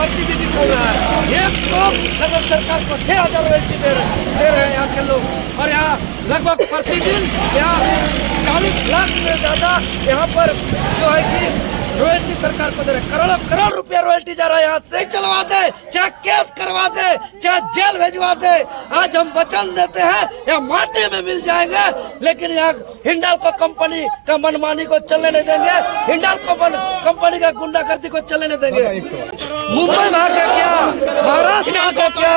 प्रतिदिन निकल रहा है। एक लोग लगभग सरकार को 6,000 रॉयल्टी दे रहे हैं यहाँ के लोग, और यहाँ लगभग प्रतिदिन यहाँ 40 लाख से ज्यादा यहाँ पर जो है कि रॉयल्टी सरकार को दे रहे। करोड़ों करोड़ रुपया रॉयल्टी जा रहा है। यहाँ से चलवा दे, क्या केस करवा दे, क्या जेल भेजवा दे, आज हम वचन देते हैं या माटी में मिल जाएंगे, लेकिन यहाँ हिंडाल्को कंपनी का मनमानी को चलने नहीं देंगे, हिंडाल्को कंपनी का गुंडागर्दी को चलने नहीं देंगे। मुंबई भाग गया क्या, महाराष्ट्र भाग गया क्या?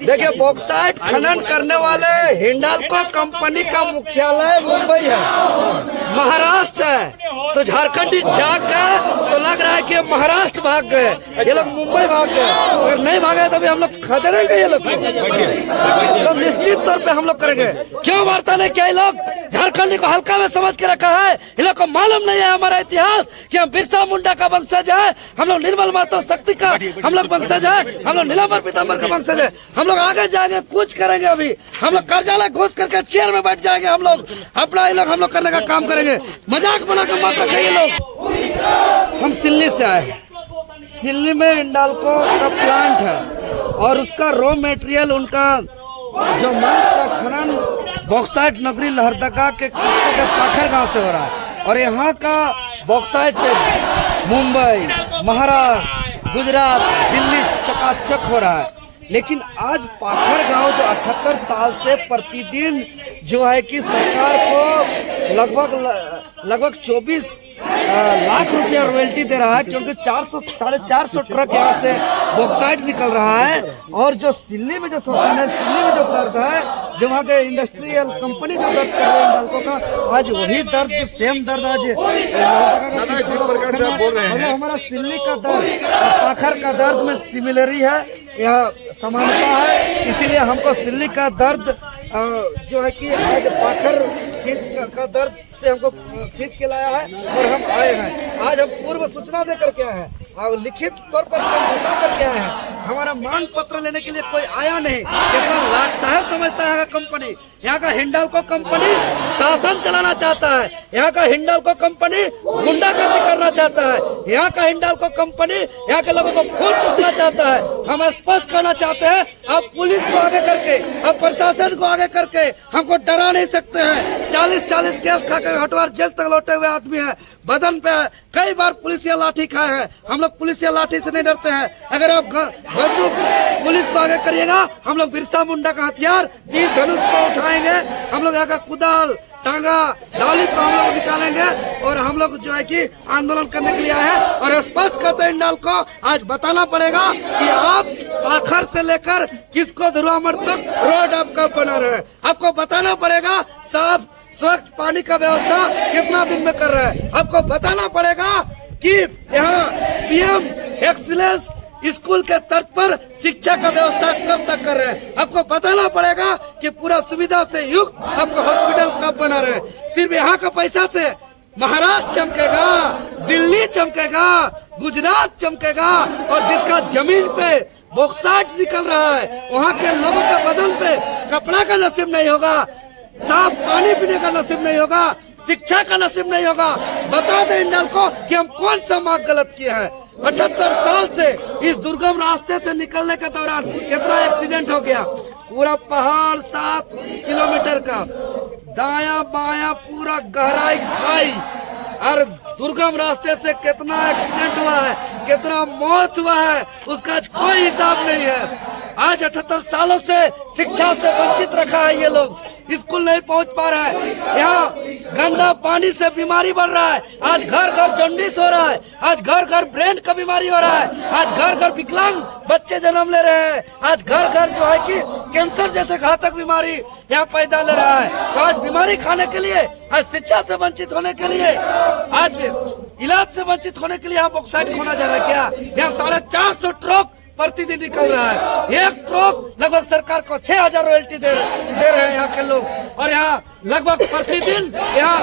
देखिए, बॉक्साइट खनन करने वाले हिंडाल्को कंपनी का मुख्यालय मुंबई है, महाराष्ट्र है। तो झारखंडी जाग गए तो लग रहा है कि महाराष्ट्र भाग गए, ये लोग मुंबई भाग गए। अगर नहीं भागे तो भी हम लोग खदेड़ेंगे ये लोग, तो निश्चित तौर पे हम लोग करेंगे। क्यों वार्ता नहीं किया? ये लोग झारखंडी को हल्का में समझ के रखा है। इन लोग को मालूम नहीं है हमारा इतिहास कि हम बिरसा मुंडा का वंशज है, हम लोग निर्मल माता शक्ति का हम लोग वंशज है, हम लोग नीलांबर पीताम्बर का वंशज है। हम लोग आगे जाएंगे, कुछ करेंगे। अभी हम लोग कार्यालय घुस करके चेयर में बैठ जाएंगे। हम लोग अपना ये लोग हम लोग करने का काम करेंगे। मजाक बना कर मत रखिए लोग। हम सिल्ली से आए हैं, सिल्ली में हिंडाल्को का प्लांट है और उसका रॉ मटेरियल, उनका जो मांस का खनन बॉक्साइट नगरी लहरदगा के पाखर गांव से हो रहा है। और यहाँ का बॉक्साइट से मुंबई, महाराष्ट्र, गुजरात, दिल्ली चकाचक हो रहा है। लेकिन आज पाखर गांव जो 78 साल से प्रतिदिन जो है कि सरकार को लगभग 24 लाख रुपया रॉयल्टी दे रहा है, क्योंकि 400-450 ट्रक यहाँ से बॉक्साइट निकल रहा है। और जो सिल्ली में जो शोषण है, सिल्ली में जो दर्द है, जो वहाँ के इंडस्ट्रियल कंपनी जो दर्द कर रहे हैं हिंडाल्को का, आज वही दर्द, सेम दर्द आज हमारा सिल्ली का दर्द पाखर का दर्द में सिमिलरी है, यह समानता है। इसीलिए हमको सिल्ली का दर्द जो है कि आज पाखर का दर्द से हमको खींच के लाया है और हम आए हैं। आज हम पूर्व सूचना देकर के आए हैं और लिखित तौर पर बता करके आए हैं। हमारा मांग पत्र लेने के लिए कोई आया नहीं। कितना लाट साहब समझता है कंपनी, यहाँ का हिंडाल्को कंपनी शासन चलाना चाहता है, यहाँ का हिंडाल्को कंपनी गुंडागर्दी करना चाहता है, यहाँ का हिंडाल्को कंपनी यहाँ के लोगों को खून चूसना चाहता है। हम स्पष्ट करना चाहते हैं, अब पुलिस को आगे करके, अब प्रशासन को आगे करके हमको डरा नहीं सकते हैं। 40-40 केस खाकर हटवार जेल तक लौटे हुए आदमी है, बदन पे कई बार पुलिसिया लाठी खाए हैं। हम लोग पुलिसिया लाठी से नहीं डरते हैं। अगर आप बंदूक पुलिस को आगे करिएगा, हम लोग बिरसा मुंडा का हथियार तीर धनुष को उठाएंगे। हम लोग यहाँ का कुदाल, टांगा, डाली को हम लोग निकालेंगे और हम लोग जो है कि आंदोलन करने के लिए आए हैं। और स्पष्ट करते हैं, हिंडाल्को आज बताना पड़ेगा कि आप पाखर से लेकर किसको धुरामठ तक रोड आपका बना रहे। आपको बताना पड़ेगा साफ स्वच्छ पानी का व्यवस्था कितना दिन में कर रहे हैं। आपको बताना पड़ेगा कि यहाँ सीएम एक्सीलेंस स्कूल के तर्ज पर शिक्षा का व्यवस्था कब तक कर रहे हैं। आपको बताना पड़ेगा कि पूरा सुविधा से युक्त आपको हॉस्पिटल कब बना रहे हैं। सिर्फ यहाँ का पैसा से महाराष्ट्र चमकेगा, दिल्ली चमकेगा, गुजरात चमकेगा। और जिसका जमीन पे बॉक्साइट निकल रहा है, वहाँ के लोगों के बदन पे कपड़ा का नसीब नहीं होगा, साफ पानी पीने का नसीब नहीं होगा, शिक्षा का नसीब नहीं होगा। बता दें हिंडाल्को कि हम कौन सा मार्ग गलत किया है। 78 साल से इस दुर्गम रास्ते से निकलने के दौरान कितना एक्सीडेंट हो गया। पूरा पहाड़ 7 किलोमीटर का, दाया बाया पूरा गहराई खाई, और दुर्गम रास्ते से कितना एक्सीडेंट हुआ है, कितना मौत हुआ है, उसका कोई हिसाब नहीं है। आज 78 सालों से शिक्षा से वंचित रखा है ये लोग, स्कूल नहीं पहुंच पा रहा है। यहाँ गंदा पानी से बीमारी बढ़ रहा है। आज घर घर जॉन्डिस हो रहा है, आज घर घर ब्रेन का बीमारी हो रहा है, आज घर घर विकलांग बच्चे जन्म ले रहे हैं, आज घर घर जो है कि कैंसर जैसे घातक बीमारी यहाँ पैदा ले रहा है। तो आज बीमारी खाने के लिए, आज शिक्षा से वंचित होने के लिए, आज इलाज से वंचित होने के लिए यहाँ बॉक्साइट खोना जा रहा है क्या? यहाँ 450 ट्रक प्रतिदिन निकल रहा है। एक ट्रक लगभग सरकार को 6,000 रॉयल्टी दे रहे हैं यहाँ के लोग। और यहाँ लगभग प्रतिदिन यहाँ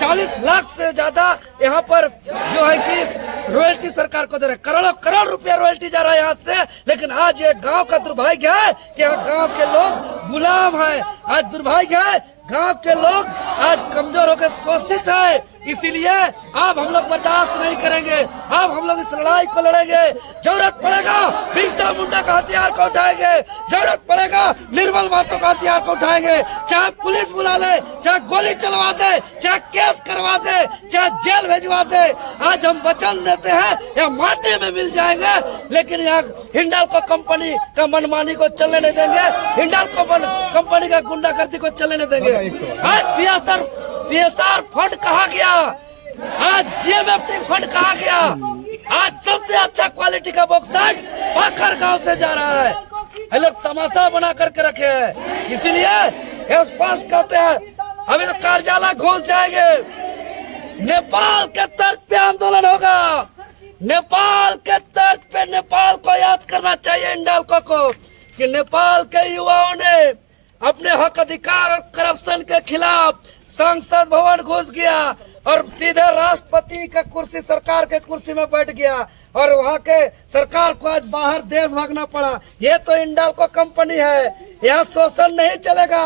40 लाख से ज्यादा यहाँ पर जो है कि रॉयल्टी सरकार को दे रहे हैं। करोड़ों करोड़ रुपया रॉयल्टी जा रहा है यहाँ से। लेकिन आज ये गांव का दुर्भाग्य है कि यहाँ गांव के लोग गुलाम है। आज दुर्भाग्य है, गांव के लोग आज कमजोर होकर शोषित है, इसीलिए अब हम लोग बर्दाश्त नहीं करेंगे। अब हम लोग इस लड़ाई को लड़ेंगे। जरूरत पड़ेगा बिरसा मुंडा का हथियार को उठाएंगे, जरूरत पड़ेगा निर्मल महतो का हथियार को उठाएंगे। चाहे पुलिस बुला ले, चाहे गोली चलवा दे, चाहे केस करवा दे, चाहे जेल भेजवा दे, आज हम वचन देते हैं या माटी में मिल जाएंगे, लेकिन यहाँ हिंडाल्को कंपनी का मनमानी को चलने नहीं देंगे, हिंडाल्को कंपनी का गुंडागर्दी को चलने नहीं देंगे। आज CSR फंड कहा गया, आज GMFT फंड कहा गया, आज सबसे अच्छा क्वालिटी का बॉक्साइट पाखर गांव से जा रहा है। ये लोग तमाशा बना करके रखे हैं, इसीलिए ये स्पष्ट कहते हैं अभी तो कार्यालय घुस जाएंगे। नेपाल के तर्ज पे आंदोलन होगा, नेपाल के तर्ज पे। नेपाल को याद करना चाहिए हिंडाल्को को कि नेपाल के युवाओं ने अपने हक अधिकार और करप्शन के खिलाफ संसद भवन घुस गया और सीधे राष्ट्रपति का कुर्सी, सरकार के कुर्सी में बैठ गया और वहाँ के सरकार को आज बाहर देश भागना पड़ा। ये तो हिंडाल्को कंपनी है, यहाँ शोषण नहीं चलेगा।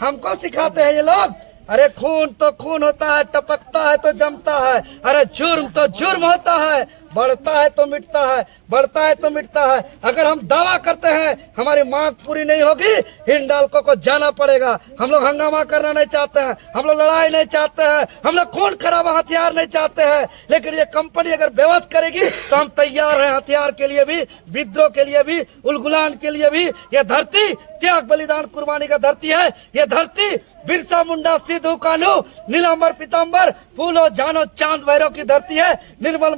हमको सिखाते हैं ये लोग, अरे खून तो खून होता है, टपकता है तो जमता है, अरे जुर्म तो जुर्म होता है, बढ़ता है तो मिटता है, बढ़ता है तो मिटता है। अगर हम दावा करते हैं हमारी मांग पूरी नहीं होगी, हिंडाल्को को जाना पड़ेगा। हम लोग हंगामा करना नहीं चाहते हैं, हम लोग लड़ाई नहीं चाहते हैं, हम लोग खून खराबा हथियार नहीं चाहते हैं, लेकिन ये कंपनी अगर बेवस करेगी तो हम तैयार हैं हथियार के लिए भी, विद्रोह के लिए भी, उलगुलान के लिए भी। ये धरती त्याग बलिदान कुर्बानी का धरती है। ये धरती बिरसा मुंडा, सिद्धू कान्हू, नीलांबर पीताम्बर, फूलो जानो चांद भैरव की धरती है। निर्मल